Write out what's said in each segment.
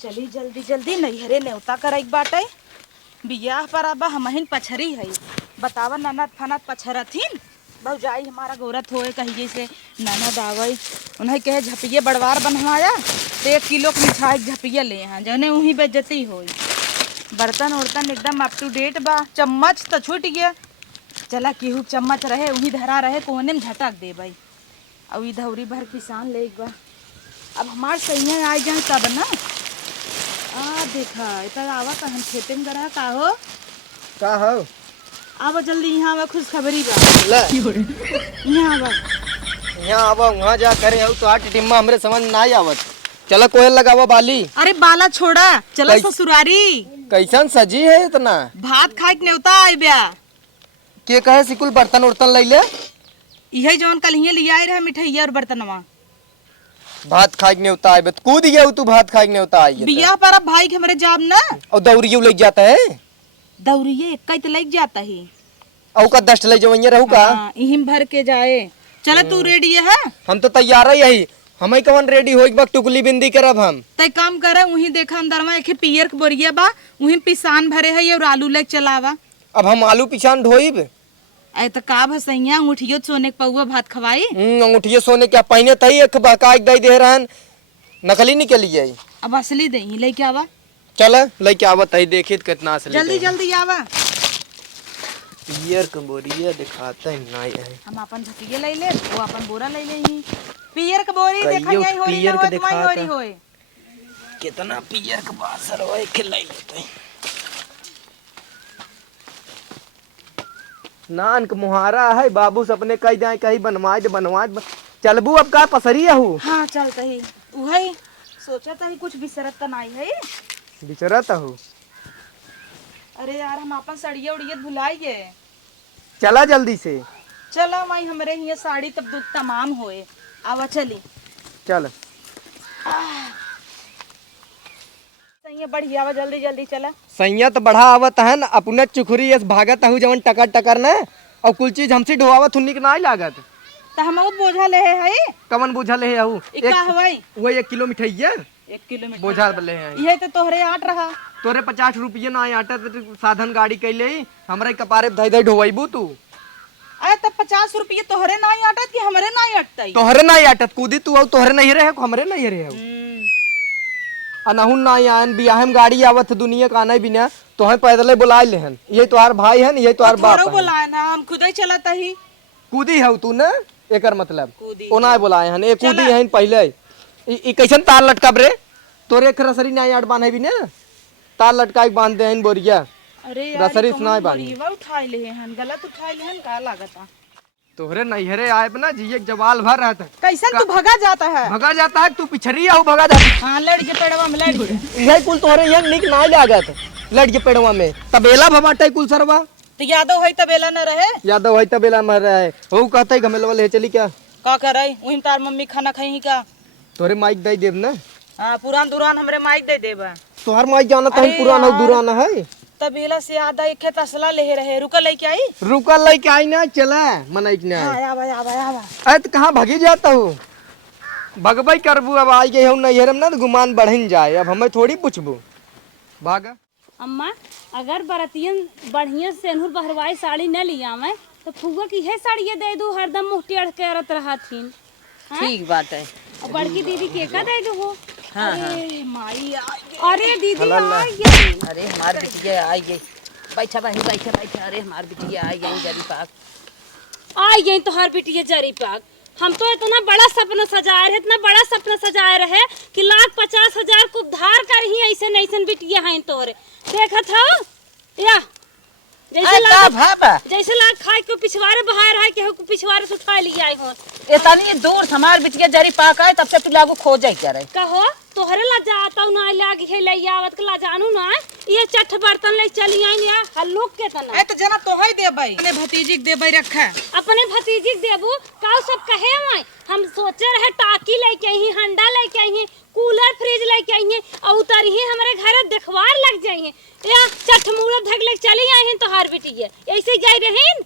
चली जल्दी जल्दी नैहरे न्योता करैक बाटे। बियाह पर अब हमहिन पछरी है। बतावा ननद फनद पछरथिन। भौजाई हमारा गोरत होए कहिए से ननद आवई उन्हें कहे झपिये बड़वार बनवाया तो 1 किलो की मिठाई झपिया ले हैं जने वहीं बेइज्जती होई। बर्तन उर्तन एकदम अप टू डेट बा। चम्मच तो छूट गया। चला केहू चम्मच रहे वहीं धरा रहे कोने में झटक दे भाई। अब ई धौरी भर किसान ले बा। अब हमार सैया आ जाए तब ना। आ देखा इतना आवा तो हम खेते में गरा का हो आवा जल्दी यहाँ आवा खुशखबरी बा। यहाँ आवा वहाँ जा करे हो तो 8 टिम्मा हमरे समझ ना आवत। चलो कोयल लगावा बाली। अरे बाला छोड़ा चलो ससुरारी। कैसन सजी है इतना? भात खाए के न्योता आए ब्या। के कहे सिकुल बर्तन उर्तन ले ले। यही जौन कल हिये लिया रहे मिठाइया और बर्तनवा। भात खाए के न्योता आए बत कूद गया तू भात खाए के न्योता आई है। बियाह पर अब भाई के हमरे जाब ना। और दौड़ियो ले जाता है। दौड़िये एक लग जाता है। औ का 10 ले जवइया रहू का। इहिम भर के जाए। चला तू रेडी है? हम तो तैयार है यही। हमें कवन रेडी होई बा टुकली बिंदी करब हम। तय काम करे वही देखा अंदर में एक पियर के बोरिया बा वही पिसान भरे है और आलू लेके चलावा। अब हम आलू पिछान ढोइब। ऐ तो का भसैया अंगूठियो सोने के पौवा भात खवाई। अंगूठियो सोने क्या पहने तई एक बकाई दई दे रहन नकली निकली आई। अब असली दही लेके आवा। चल लेके आवत है देखित कितना असली। जल्दी जल्दी आवा। पियर के बोरिया दिखाता है ना है। हम अपन झटिया ले ले वो अपन बोरा ले ले ही। पियर के बोरी देखा कहियो यही होई पियर ना के होई दिखाता। होई होई। कितना पियर के बासर होए खिलाई लेते नान के मुहारा है बाबू सपने कही जाए कहीं बनवाए चलबू अब का पसरी हूँ। हाँ चलता ही वही सोचा था कुछ बिसरत तो नहीं है। बिचरत हूँ। अरे यार हम अपन सड़िया उड़िया भुलाई गए। चला जल्दी से। चला माई हमरे ये साड़ी तब दुख तमाम होए। आवा चली। चल सही बढ़िया आवा जल्दी जल्दी चला। सैया तो बढ़ा आवत है न अपने चुखरी ऐस भागत हूँ जवन टकर टकर न और कुल चीज हमसे ढोवावत हुन्नी के ना लागत। तो हम वो बोझा ले है कमन बोझा ले हूँ इका हवाई वो 1 किलो मिठाइया 1 किलो में बोझा ले है। ये तो तोहरे आट रहा। तोरे 50 रुपये ना आटा साधन गाड़ी कैले हमरा कपारे धई धई ढोवाइबू तू। अरे तब 50 रुपये तोहरे ना आटत कि हमरे ना अटतई। तोहरे ना आटत कूदी तू और तोहरे नहीं रहे हमरे नहीं रहे। अनहुन ना आन बियाह में गाड़ी आवत दुनिया का आना बिना तोहे पैदल बुलाए लेहन। ये तोहार भाई है ये तोहार बाप है। बुलाए ना हम खुद ही चलता ही। कूदी है तू ना एकर मतलब कूदी ओना बुलाए हन। ए कूदी है पहले ई कैसन तार लटकाब रे तोरे रसरी ना आट बांधे भी ना तार लटका बांध दे बोरिया। अरे रसरी सुनाए बांधी उठाई ले हन गलत उठाई ले हन का लागता। तोहरे नैहरे आए ना जी एक जवाल भर रहता है। कैसन तू भगा जाता है? भगा जाता है तू पिछड़ी आओ भगा जाता है। हाँ लड़ के पेड़वा में लड़ के। यही कुल तोहरे यहाँ निक ना लागत लड़ के पेड़वा में तबेला भबाटे कुल सरवा। तो यादव है तबेला न रहे। यादव है तबेला मर रहा है वो कहता है घमेलवा ले चली क्या का करे वही तार मम्मी खाना खाई का। तोहरे माइक दे देव ना। हाँ पुरान दुरान हमरे माइक दे देबा। तोहर माइक जाना तो पुराना दुराना है। तबेला से आधा एक खेत असला ले रहे रुका लेके आई। रुका लेके आई ना चला मनाई ना। आवा आवा आवा। अरे तो कहाँ भागी जाता हूँ भगबई करबू अब आई गई हूँ नैहर में ना तो गुमान बढ़न जाए अब हमें थोड़ी पूछबू भागा। अम्मा अगर बरतियन बढ़िया सेनुर बहरवाई साड़ी न लिया मैं तो फुआ की है साड़ी दे दू हरदम मुहटी अड़करत रहा थीन। ठीक बात है। और बड़की दीदी के का दे दू हो। हाँ, अरे माई अरे दीदी आई गई। अरे हमार बिटिया आई गई। बैठा बहनी बैठा बैठा। अरे हमार बिटिया आई गई जरी पाक। आई गई तोहार बिटिया जरी पाक। हम तो इतना बड़ा सपना सजाए रहे इतना बड़ा सपना सजाए रहे कि 1,50,000 को उधार कर ही ऐसे ऐसे बिटिया हैं तोहरे देखत हो या जैसे लाग खाए को पिछवाड़े बहार है के पिछवाड़े से उठा लिए आई हो। इतनी दूर हमार बिटिया जरी पाक आए तब से तू लागू खोजे करे कहो तोहरे ला जाता ना लाग है ले आवत के ला जानू ना ये चठ बर्तन ले चली आई या हल्लुक के तना। ए तो जना तोहई देबई अपने भतीजी के देबई रखा। अपने भतीजी के देबू का सब कहे मैं हम सोचे रहे टाकी लेके आई हंडा लेके आई कूलर फ्रिज लेके आई और उतर ही हमारे घर देखवार लग जाइए या चठ मूड़ा धगले चली आई तोहार बिटिया ऐसे गई रहीन।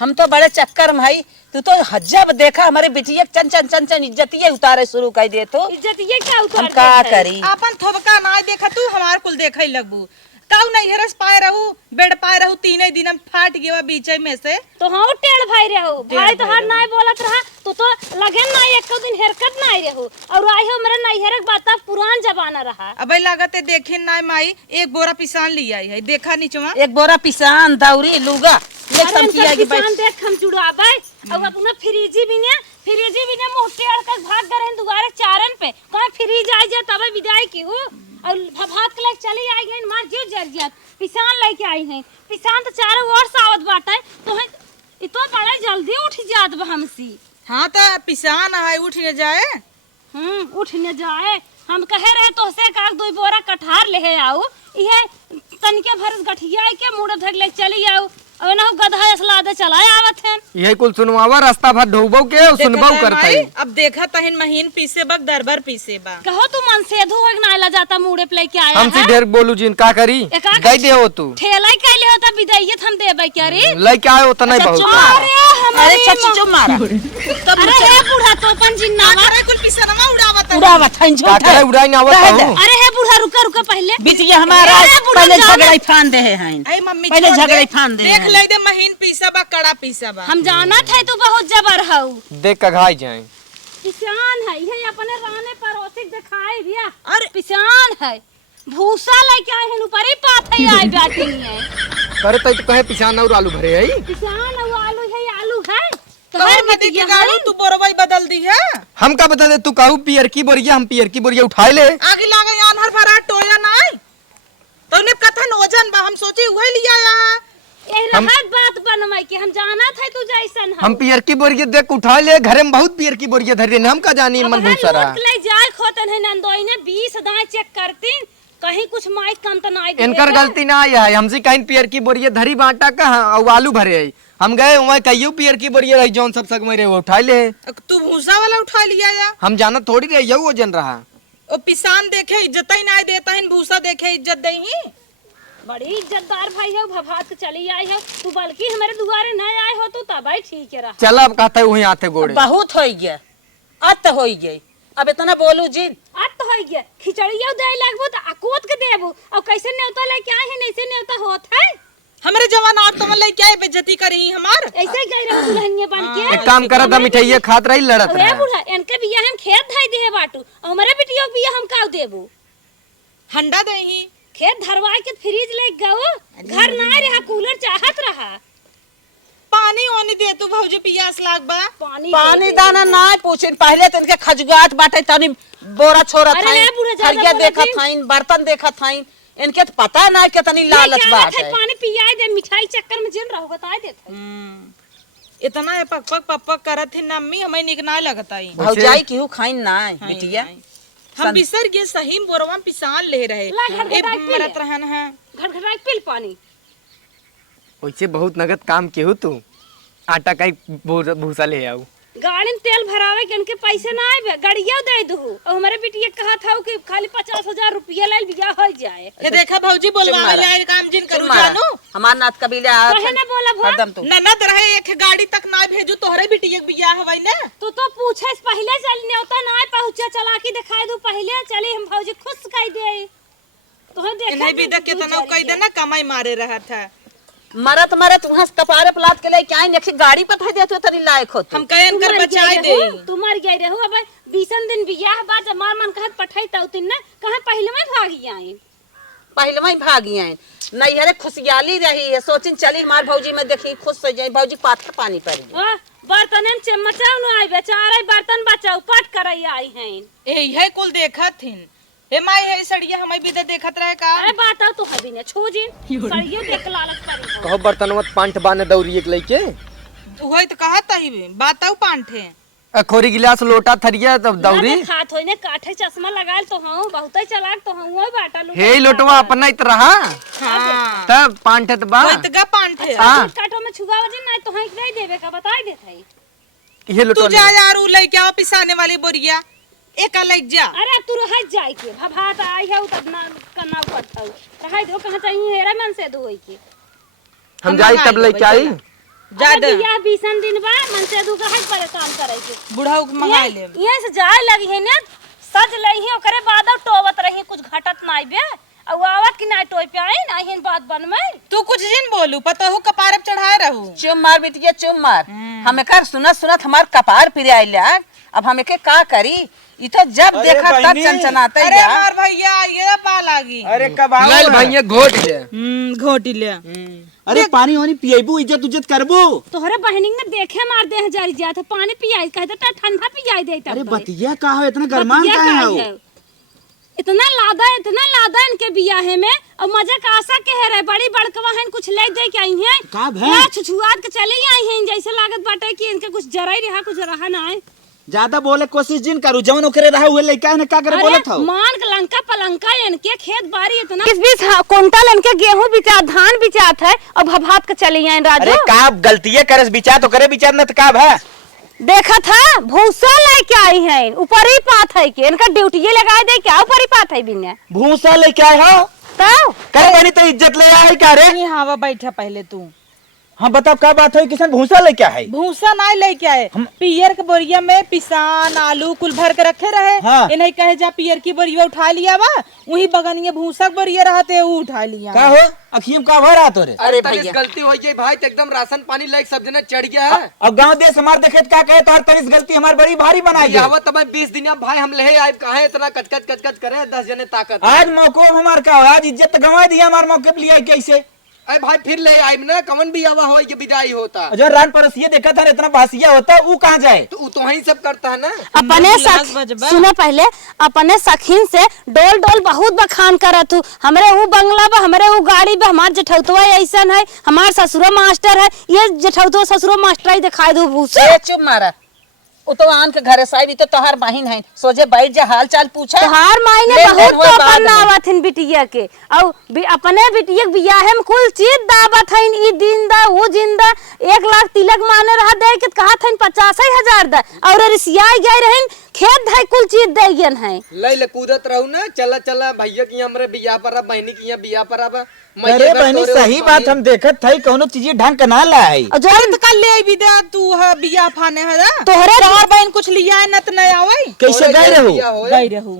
हम तो बड़े चक्कर में भाई तू तो हज्जब देखा हमारे बिटिया चन चन चन चन इज्जतिये उतारे शुरू कर दे तो इज्जत ये क्या उतार हम का देत है? करी। अपन थोबका ना देखा तू हमार कुल देखै लगबू काऊ नहीं हेरस पाए रहू बेड पाए रहू तीने दिन में फाट गया बीच में से तो हाँ टेढ़ भाई रहो भाई तो हर नाई बोलत रहा तो लगे ना एक दिन हरकत ना आई रहो और आई हो मेरा नहीं हरक बात पुरान जमाना रहा। अब लागते देखे ना माई एक बोरा पिसान ली आई है देखा नीचवा एक बोरा पिसान दौरी लूगा ले अरे हम समझिया सब की किसान देख हम चुड़ाबे और अपना फ्रीजी भी ने मुंह टेढ़ कर भाग गए दुबारा चारन पे कहां फ्रीज आ जाए तबे विदाई की हो और भात के लेके चली आई गई मार जीव जल जात पिसान लेके आई हैं पिसान तो चारों ओर सावत बाटे तो इतो बड़ा जल्दी उठ जात बा हमसी। हाँ तो पिसान है उठ न जाए उठ न जाए हम कहे रहे तो से का दो बोरा कठार ले आओ इहे तनके भर गठिया के मुड़ धर ले चली आओ अब ना गधा असला दे चलाए आवत हैं यही कुल सुनवावा रास्ता भर ढोबो के सुनबो करते अब देखा तहिन महीन पीसे बग दरबर पीसे बा कहो तू मन से धो नाला जाता मुड़े पे लेके आया हमसे है ढेर बोलू जिन का करी एका गई दे हो तू ठेला कैले होता विदाइयत हम देबे क्या रे लेके आए उतना ही बहुत अरे अरे हमारी चाची जो मारा अरे हे बूढ़ा तो अपन जिन्ना अरे कुल पिसनमा उड़ावत है उड़ावत है का करे उड़ाई ना आवत हूं अरे हे बूढ़ा रुका रुका पहले बिटिया हमारा अरे बुढ़ा पहले जाना। झगड़ा फान दे हैं ए मम्मी पहले छोड़ दे। झगड़ा फान दे देख हैं। ले दे महीन पीसा बा कड़ा पीसा बा हम जाना थे तू बहुत जबर हऊ देख का घाई जाए किसान है ये अपने राने पड़ोसी दिखाए भैया अरे किसान है भूसा लेके आए हैं ऊपर ही पाथे आए बैठी है करे तो कहे पिछाना और आलू भरे आई किसान और आलू है आलू है तो तो हर मत बिटिया के गाड़ी तू बोरवाई बदल दी है हम का बता दे तू कहू पियर की बोरिया हम पियर की बोरिया उठाए ले आगे लागे आनहर भरा टोया नाई तो ने कथन वजन बा हम सोचे उहे लिया ये रहत बात बनवाई के हम जाना था तू जैसन हम पियर की बोरिया देख उठा ले घरे में बहुत पियर की बोरिया धरे हम का जानी मन भूसरा ले जाए खोतन है नंदोई ने 20 दाएं चेक करतीन कहीं कुछ माइक कम तो नहीं इनकर गलती ना आई है हमसे कहीं पियर की बोरिया धरी बांटा का और आलू भरे आई हम गए वहाँ कहियो पियर की बोरिया रही जौन सब सग में रहे वो उठा ले तू भूसा वाला उठा लिया या हम जाना थोड़ी रही वो जन रहा ओ पिसान देखे इज्जत ही ना देता है भूसा देखे इज्जत दही बड़ी इज्जतदार भाई है भभात चली आई है तू बल्कि हमारे दुआरे न आए हो तो तब ही ठीक है रहा चल अब कहते वही आते गोड़े बहुत हो गया अत हो गई अब इतना बोलू जी आज तो हो गया खिचड़िया दे लगबो तो अकोत के देबो और कैसे न्योता लेके आए हैं ऐसे न्योता होत है हमारे जवान और तुम ले क्या बेइज्जती करी हमार ऐसे ही गई रहो दुल्हनिया बन के एक काम करत हम मिठाइया खात रही लड़त अरे रहा बूढ़ा इनके बिया हम खेत धाई दे बाटू और हमारे बिटिया के बिया हम का देबो हंडा दही खेत धरवाए के फ्रिज ले गओ घर ना रहा कूलर चाहत रहा पानी ओनी दे तू भौजी पियास लाग बा पानी दाना ना पूछे पहले तो इनके खजुगाट बाटे तनी बोरा छोरा अरे थाइन ले बुढ़ा ज्यादा थरिया बोला देखा जी। थाइन बर्तन देखा थाइन इनके तो पता ना कितनी लालच बात है पानी पियाए दे मिठाई चक्कर में जिन रहो बताए देते इतना ये पक पक पक पक करत है नम्मी हमें निक ना लगता है भौजाई केहू खाइन ना बिटिया हम बिसर गए सही बोरवा में पिसान ले रहे ला घर ए घटाई पी ले। मरत रहन है घटघटाई पिल पानी वैसे बहुत नगद काम केहू तू आटा का भूसा ले आऊ गाड़ी में तेल भरावे के इनके पैसे ना आए गाड़िया दे दू और हमारे बिटिया कहा था कि खाली 50,000 रुपया ले बिया हो जाए ये देखा भौजी बोलवा मारा। ले काम जिन करू मारा। जानू हमार नाथ कबीले कहे ना बोला भा हरदम तू ननद रहे एक गाड़ी तक ना भेजू तोहरे बिटिया के बियाह हवई ना तो पूछे से पहले चल न्योता ना पहुंचे चला के दिखाई दू पहले चली हम भौजी खुश कह दे तो देखा इन्हें भी देख के तनो कह दे ना कमाई मारे रहा था मरत मरत वहां से कपारे पलाट के लेके आई नेक्स्ट गाड़ी पर था देते तनी लायक होते हम कहन कर बचाई दे तू मर गई रहू अब 20 दिन बियाह बाद मार मन कहत पठाई तौतिन ना कहां पहले में भागी आई पहले वही भागी आए नैहरे खुशहाली रही है सोचिन चली हमार भौजी में देखी खुश हो जाए भौजी पाथर पानी पड़ गई बर्तन में चमचाऊ न आई बेचारे बर्तन बचाऊ पट करई आई हैं ए यही कुल देखत थिन हे माई है सड़िया हमें भी देखत रहे का अरे बात तो हबी ने छोजिन सड़ियो देख लालच करी कहो बर्तनवा पांठ बाने दौरी एक लेके वही तो कहत ही बाताऊ पांठे खोरी गिलास लोटा थरिया तब दौरी खात होई ने काठे चश्मा लगाल तो हूं बहुतै चलाक तो हूं ओए बाटा लू हे लोटवा अपना इत रहा हां तब पांठत बा वही तो पांठे हाँ। काठो में छुगा वजन नहीं तो हई नहीं देबे का बताई देथई ये तू लोटवा जा यार उ लेके आओ पिसाने वाली बोरिया एक अलग जा अरे तू रह जाई के भभात आई है तब ना कना पड़तौ रह दो कहां चाहिए हेरा मन से दोई के हम जाई तब लेके आई अरे बियाह 20 दिन बा मन से दू है परेशान करे के बुढ़ाऊ के मंगाई ले ये से जाए लगी है ने सज लही ओकरे बाद टोवत रही कुछ घटत नाई बे और आवत कि ना टोय पे आई ना हिन बात बन में तू कुछ दिन बोलू पता हो कपार पे चढ़ाए रहू चुम मार बिटिया चुम मार। हमें कर सुनत सुनत हमार कपार फिर आइला। अब हमें के का करी ई तो जब देखा तब चनचनाते अरे या। मार भैया ये पा लागी अरे कब आओ लाल भैया घोट ले घोटी ले अरे पानी वानी पिएबू इज्जत उज्जत करबू। तोहरे बहनिंग ने देखे मार दे हैं जारी जात पानी पियाई कहते त ठंडा पियाई देता अरे बतिया का हो इतना गरमान का है इतना लादा इनके बियाहे में और मजा का आशा के है रे बड़ी बड़कवा है कुछ ले दे के आई है का भै छुछुआत के चले आई हैं जैसे लागत बाटे कि इनके कुछ जराई रहा कुछ रहा ना है ज्यादा बोले कोशिश जिन करू जवन ओकरे रहा हुए लइका ने का करे बोलत हो। मान के लंका पलंका इनके खेत बाड़ी इतना 20 क्विंटल इनके गेहूं बिचा धान बिचात है और भभात के चले आई राजू। अरे का गलतियां करस बिचा तो करे बिचार न त का भै देखा था भूसा लेके आई है ऊपर ही पात है कि इनका ड्यूटी ये लगा दे क्या ऊपर ही पात है बिना भूसा लेके आए हो तो करे बनी तो इज्जत ले आई का रे। हवा बैठा पहले तू हां बताओ का बात है किसान भूसा लेके आए भूसा ना लेके आए पियर के बोरिया में पिसान आलू कुल भर के रखे रहे हाँ। इन्हें कहे जा पियर की बोरिया उठा लिया बा वही बगनिया भूसा के बोरिया रहते वो उठा लिया का हो अखियम का भरा तोरे। अरे भैया गलती हो गई भाई तो एकदम राशन पानी लायक सब जना चढ़ गया है। अब गांव देश हमार देखे का कहे तो हर तनिस गलती हमार बड़ी भारी बनाई है। आवत तब 20 दिन भाई हम ले आए काहे इतना कचकच करे 10 जने ताकत आज मौको हमार का आज इज्जत गंवा दिया हमार मौके पे लिया कैसे। अरे भाई फिर ले आए ना कमन भी आवा हो के विदाई होता जो रान परसिया देखा था इतना बासिया होता वो कहाँ जाए तो तो वही सब करता है ना। अपने सुनो पहले अपने सखीन से डोल डोल बहुत बखान करा तू हमरे वो बंगला बा हमरे वो गाड़ी बा हमार जेठौतवा ऐसन है हमार ससुरो मास्टर है ये जेठौतवा ससुरो मास्टर ही दिखाई दो भूसे चुप मारा वो तो आन के घरे साहब तो तोहार बहिन है सोचे बैठ जा हाल चाल पूछा तोहार मायने बहुत तो करना आवत हन बिटिया के और अपने बिटिया के बियाहे में कुल चीज दावत हन ई दिन दा वो दिन दा 1 लाख तिलक माने रहा दे के कहा थन 50,000 दा और रिसिया गए रहन खेत है कुल चीज दे गन है ले कूदत रहू ना चला चला भैया की हमरे बियाह पर बहनी की बियाह पर अब अरे बहनी सही बात हम देखत थई कोनो चीज ढंग के ना लाई जो तो कल ले विदा तू है बियाह फाने है ना तोहरे और बहन कुछ लिया है न त नहीं आवे कैसे गए रहू गई रहू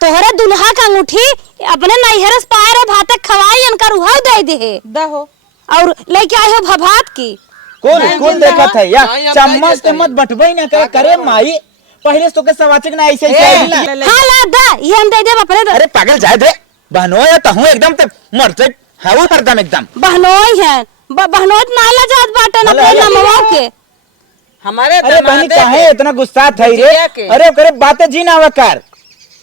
तोहरे दुल्हा का अंगूठी अपने नैहरस पाए भात खवाई इनका रुहा दे दे दहो और लेके आए हो भभात की कौन कौन देखत है या नहीं, हम चम्मच नहीं ते मत बटबई ना करे माई पहले तो के सवाचक ना ऐसे ऐसे हां ला दा ये हम दे दे अपने अरे पागल जाए दे बहनो या तहु एकदम ते मरते हाउ हरदम एकदम बहनोई है बहनोत नाला जात बाटे ना अपने नमवा के हमारे अरे बहनी काहे इतना गुस्सा थई रे जिया के। अरे करे बातें जी ना वकार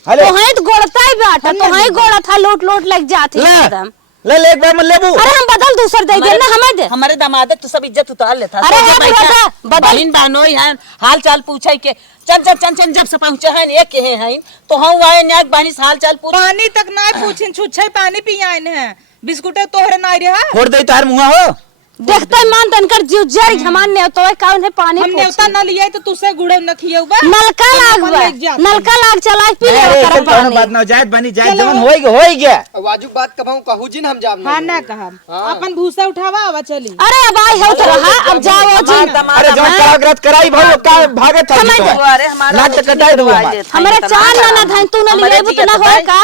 हेलो तो है तो गोड़ता ही बाटा तो है गोड़ा था लोट लोट लग जाती ले एकदम ले एक बार मत लेबू अरे हम बदल दूसर दे दे ना हमें दे हमारे दामाद तो सब इज्जत उतार लेता अरे सोचे हाँ, बैठा, बदल। बहिन बहनोई हैं हाल चाल पूछे के चन जब से पहुंचे हैं एक के हैं तो हम आए न्याक बहनी से हाल चाल पूछ पानी तक ना पूछिन छुच्छे पानी पियाइन है बिस्कुट तोहरे ना रहा फोड़ दे तार मुंह हो देखते मान तनकर जीव जर हमान ने तो कौन है पानी हम नेवता ना लिया तो तुसे गुड़े न खियौबा नलका लाग बा नलका लाग चला पी ले अरे कर सब कोनो बात पानी ना जायत बनी जायत जवन होई गया वाजू बात कहूं कहू जिन हम जाब हाँ ना कहम अपन भूसा उठावा आवा चली अरे अब आई हो तो रहा अब जाओ जी अरे जो कराग्रत कराई भाई का भागत था समझ तो अरे हमारा नाक तक कटाई दो हमारे चार नाना धन तू ना लिए तो ना होए का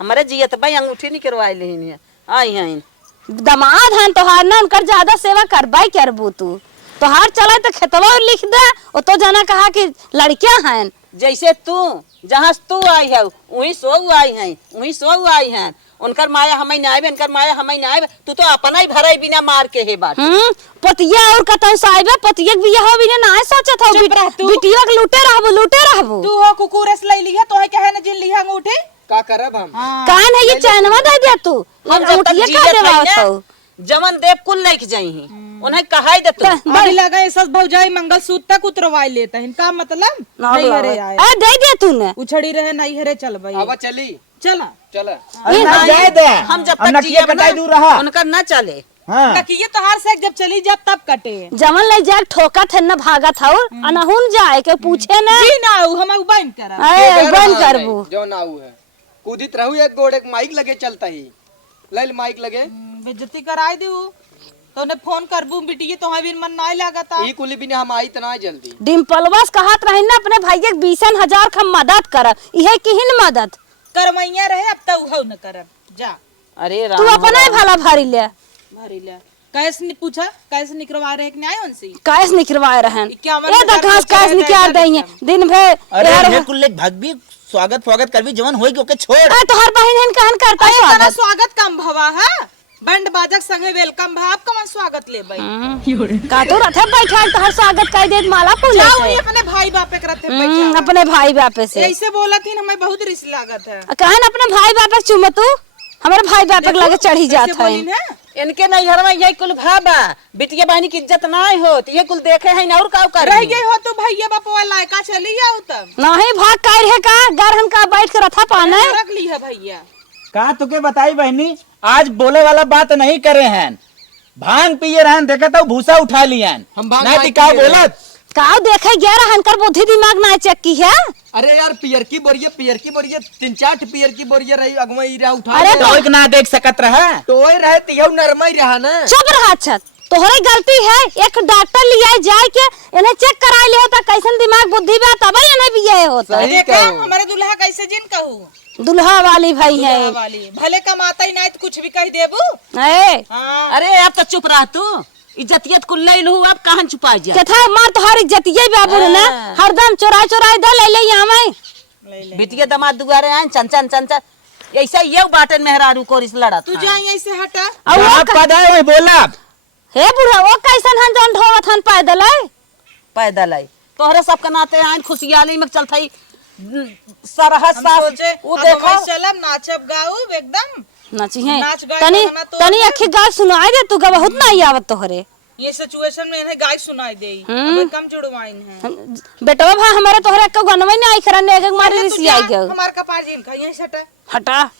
हमारे जियत भाई अंगूठी नहीं करवाई लेनी है आई हैं दमाद हन तोहार ना उनकर ज्यादा सेवा करबाई करबू तू तोहार चला तो खेतवा लिख दे ओ तो जना कहा कि लड़कियां हैं जैसे तू जहाँ तू आई है वही सो आई हैं वही सो आई हैं उनकर माया हमें ना आवे उनकर माया हमें ना आवे तू तो अपना ही भराई बिना मार के है बात पतिया और कतौ साहिबे पतिया के बियाह बिना ना सोचत हो चुप रह तू। बिटिया के लूटे रहबू तू हो कुकुरस ले लिया तो है कहे न जिन लिया अंगूठी का करब हम कान है ये चैनवा दे दे तू हम जब तक अंगूठिया का जियत देवा है हो ना, जमन देव कुल लेके जाई हैं उन्हें कहाई दे तू बड़ी लगा ऐसा भौजाई मंगलसूत्र तक उतरवाई लेता है इनका मतलब नहीं हरे आए ए दे दे तूने उछड़ी रहे नहीं हरे चल भाई आवा चली चला चला अरे ना जाए दे हम जब अब तक नकिया जियब कटाई ना दूर रहा उनका न चले हां तकिए तो हार से जब चली जब तब कटे जमन ले जाए ठोका थे न भागा था और अनहुन जाए के पूछे ना जी ना हम बन करा ए बंद करबू जो ना हुआ है कूदित रहू एक गोड़ एक माइक लगे चलता ही ले माइक लगे बेइज्जती कराई दू तो उन्हें फोन करबू बिटिया तो भी मन ना लागता। ई कुली बिना हम आई इतना जल्दी। डिम्पलवास कहत रही ना अपने भाई के 20,000 का मदद कर, इहे किहिन मदद करवैया रहे, अब तो उहो न करब। जा अरे तू राम अपना ही भला भारी ले। भरी ले कैसे नहीं पूछा, कैसे निकलवा रहे कि नहीं उनसे? कैस निकलवाए रहन 51 ए द घास कैस निकाल देंगे दिन भर। अरे यार ये कुल भाग भी स्वागत कर भी जवन होई के ओके छोड़। आ तोहर बहिन हन कहन करता अरे तना स्वागत। स्वागत कम भवा है, बंड बाजक संगे वेलकम भा, आप कमन स्वागत ले भाई। का तो रथे बैठा तोहर स्वागत कर दे माला फूल जाओ से। ये अपने भाई बापे करते बैठा। अपने भाई बापे से ऐसे बोला थी हमें बहुत रिस लागत है। कहन अपने भाई बापे चुम तू हमारे भाई बापे के लगे चढ़ी जात ऐसे है। बोली ना इनके नैहर में यही कुल भाबा बिटिया बहनी की इज्जत ना होत, ये कुल देखे हैं और का कर रह गई हो तो भैया बापा लायका चली आओ तब नहीं भाग कर है का गरहन का बैठ कर रथा पाने रख ली है भैया। का तुके बताई बहनी, आज बोले वाला बात नहीं करे हैं, भांग पिए रहन देखा तो भूसा उठा लियन हम भांग ना नहीं टिकाओ पिए बोलत। का देखे गया हनकर बुद्धि दिमाग ना चेक की है। अरे यार पियर की बोरिया 3-4 पियर की बोरिया रही अगवा ई रहा उठा अरे ले। तो एक ना देख सकत रहा। टोए रहे तियौ नरमई रहा ना। चुप रहा छत तोहरे गलती है। एक डॉक्टर लिया जाए के इन्हें चेक करा ले होता कैसन दिमाग बुद्धि बा तब इन्हें भी ये होता। सही देखा कहो। हमारे दुल्हा कैसे जिन कहूँ, दुल्हा वाली भाई है दुल्हा वाली भले कमाता ही नहीं तो कुछ भी कह देबू। ए हाँ अरे अब तो चुप रह तू, इज्जतियत कुल ले लू, अब कहां छुपा जा। कथा मार तोहर इज्जतिये बाबू ना हरदम चोरा दे ले यहाँ में। ले ले बिटिया दामाद दुआरे आए चंचन ऐसा ये बाटन मेहरारू को रिस लड़ा तू जा यहीं से हटा। और वो जहाँ पद है वही बोला। हे बुढ़ा वो कैसन हन जौन ढोवत हन पैदल है। पैदल आई तोहरे सबके नाते आए खुशियाली में चलता ही सरहद हम सास सोचे वो अब देखो हमारे चलब नाचब गाऊ एकदम। नाची है नाच गाए तनी गाना तो तनी अखी गाय सुनाई दे तू गा बहुत नहीं आवत तोहरे। ये सिचुएशन में इन्हें गाय सुनाई दे, अब कम जुड़वाइन है। बेटवा भा हमारे तोहरे को गनवे नहीं आई खरन एक मारी पहले तू रिसी जा, आई गयो। हमार कपार जिन का यहीं से हटा। हटा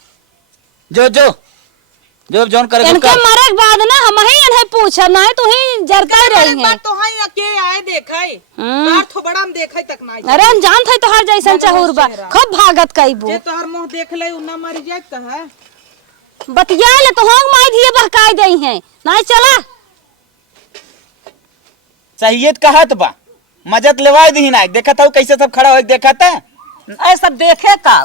जो जौन करे इनके मरे के बाद ना हम ही इन्हें पूछ नहीं तू ही जरता ही रही है। बात तो हां अके आए देखाई बार थो बड़ा हम देखै तक ना। अरे अनजान थे तोहर जैसन चहुर बा खूब भागत कईबू जे तोहर मुंह देख ले उन्ना मर जाए कहा। बतिया ले तो होंग माई दिए बहकाई दई है नहीं चला। सहियत कहत बा मजत लेवाई दी ना देखा था कैसे सब खड़ा हो देखा था। ऐ सब देखे का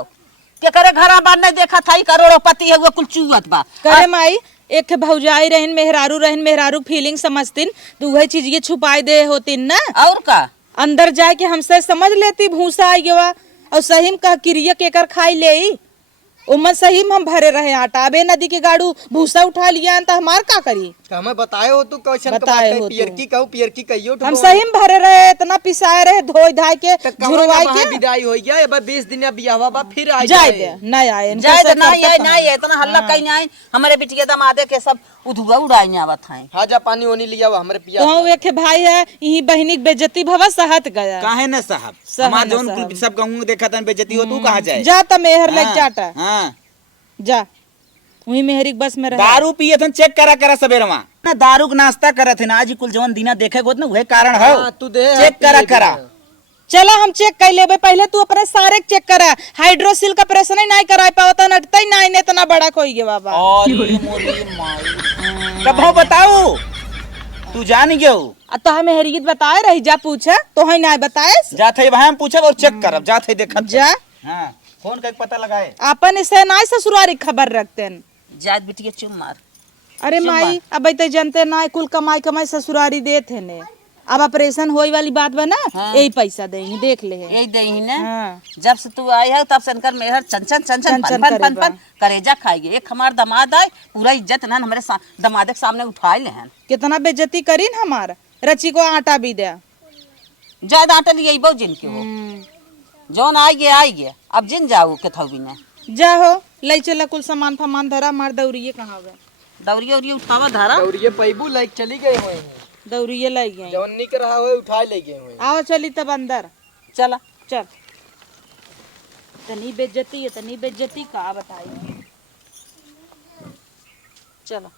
के करे घरा बार नहीं देखा था, करोड़पति है वो कुल चुवत बा। करे माई एक भौजाई रहन मेहरारू फीलिंग समझतिन तो वही चीज ये छुपाई दे होतिन ना। और का अंदर जाए के हमसे समझ लेती भूसा आई गवा और सही में कह क्रिया केकर खाई ले उमन सही में हम भरे रहे आटा। अबे नदी के गाड़ू भूसा उठा लिया तो हमार का करी। हमें बताए हो तू क्वेश्चन बताए हो पियर तू। की कहू पियर की कहियो हम सही में भरे रहे, इतना पिसाए रहे धोई धाई के झुरवाई के विदाई हो गया अब 20 दिन बियाह बा फिर आ जाए दे नहीं आए इनका जाए सब नहीं करतब है कहाँ। नहीं है इतना हल्ला कहीं नहीं। हमारे बिटिया दमादे के सब उधुआ उड़ाई आवत हैं। हाजा पानी ओनी लिया हुआ हमरे पिया। तो हम एक भाई है यही बहनी के बेइज्जती भवा सहत गया। काहे न साहब साहब हमार न जौन साहब। कुल सब गाँव देखा था बेइज्जती हो तू कहाँ जाए। जा त मेहर लग जाटा हाँ जा वही मेहरी के बस में रह। दारू पिए थे चेक करा सवेरवा ना दारू के नाश्ता करत है ना आज कुल जवन दिना देखे गोत ना वही कारण है। हाँ, तू दे चेक करा चलो हम चेक कर लेबे, पहले तू अपने सारे चेक करा। हाइड्रोसिल का ऑपरेशन ही नहीं कराई पावता नटता ही नहीं इतना बड़ा कोई गे बाबा। कब बताओ तू जान गयो तो हमें हेरीत बताए रही जा पूछे तो ही नहीं बताए। जाते भाई हम पूछब और चेक करब जाते देखब जा हाँ फोन करके पता लगाए। अपन इसे नहीं ससुरारी खबर रखते हैं। जात बिटिया चुम मार। अरे माई अब तो जानते ना कुल कमाई कमाई ससुरारी देते ने। अब ऑपरेशन होई वाली बात बना यही पैसा देंगे देख ले। यही दे ही ना हाँ। जब से तू आई है तब से इनकर मेहर चंचन चंचन फन करेबा। करेजा खाएगी। एक हमार दमाद आए पूरा इज्जत ना हमारे दमादे के सामने उठाए ले हैं। कितना बेइज्जती करी न हमार रची को आटा भी दे। जायद आटा लिए बहु जिनके हो जौन आई गया अब जिन जाऊ के थवी ने जा हो ले चला कुल सामान फमान धरा मार दौड़िए कहाँ गए। दौड़िए उड़िए उठावा धारा और ये पैबू लाइक चली गए हुए हैं दौड़िए ले गए। जवन निक रहा हुए उठा ले गए हुए। आओ चली तब अंदर चला चल। तनी बेइज्जती है तनी बेइज्जती का बताई। चलो